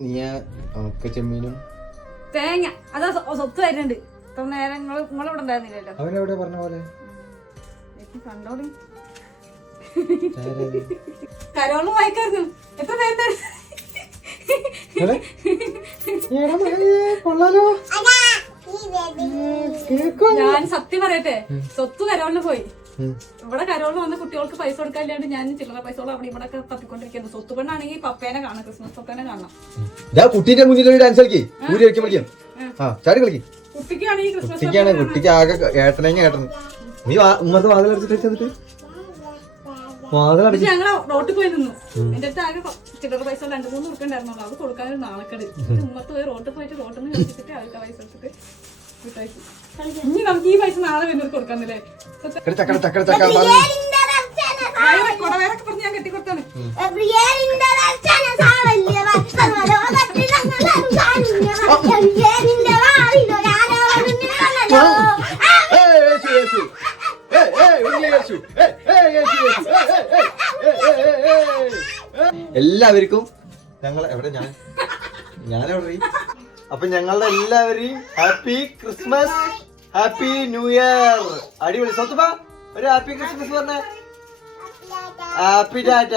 നീ ചെമ്മീനും തേങ്ങ അതാ സ്വത്ത് വരുന്നുണ്ട്. ഇത്ര നേരം നിങ്ങളിവിടെ ഉണ്ടായിരുന്നില്ലല്ലോ. അവനെവിടെ പറഞ്ഞ പോലെ കണ്ടോളി. കരോളും വായിക്കായിരുന്നു. എത്ര നേരത്തെ ഞാൻ സത്യം പറയട്ടെ, സ്വത്ത് കരോളിന് പോയി. ഇവിടെ കരോളിന് വന്ന് കുട്ടികൾക്ക് പൈസ കൊടുക്കാനില്ലാണ്ട് ഞാൻ ചില്ലറ പൈസകളും അവിടെ ഇവിടെ ഒക്കെ തപ്പിക്കൊണ്ടിരിക്കുന്നു. സ്വത്ത് പെണ്ണാണെങ്കിൽ പപ്പേനെ കാണാം, ക്രിസ്മസ് പപ്പേനെ കാണാം. കുട്ടീന്റെ മുന്നിൽ ഡാൻസ് കളിക്കും. ചാടി കളിക്കും. കുട്ടിക്കാണെങ്കിൽ ക്രിസ്മസ് കുട്ടിക്ക് ആകെ ഏട്ടനെങ്കിൽ ഏട്ടൻ. നീ ഉമ്മത്തെ വാതിൽ അടിച്ചിട്ട് ചെന്നിട്ട് ഞങ്ങള് റോട്ടിൽ പോയി നിന്നു. എന്റെ അടുത്ത് ആകെ ചില്ലറ പൈസ 2-3 ഉറുപ്പുണ്ടായിരുന്നുള്ളൂ. അത് കൊടുക്കാനൊരു നാണക്കേട്. ഉമ്മത്ത് പോയി റോട്ടിൽ പോയിട്ട് റോട്ടിൽ നിന്ന് കളിച്ചിട്ട് അവർക്ക് പൈസ എടുത്തിട്ട് വിട്ടയച്ചു. ഇനി നമുക്ക് ഈ പൈസ നാളെ വരുന്നത് കൊടുക്കാന്നില്ലേ? കൊടവേരൊക്കെ പറഞ്ഞ് ഞാൻ കെട്ടിക്കൊടുത്താണ്. എല്ലാവർക്കും ഞങ്ങൾ എവിടെ ഞാനെവിടെ അപ്പൊ ഞങ്ങളുടെ എല്ലാവരെയും happy Christmas, happy new year. അടിപൊളി. സ്വത്തുപ്പ ഒരു ഹാപ്പി ക്രിസ്മസ് പറഞ്ഞേ. ഹാപ്പി ടാറ്റ.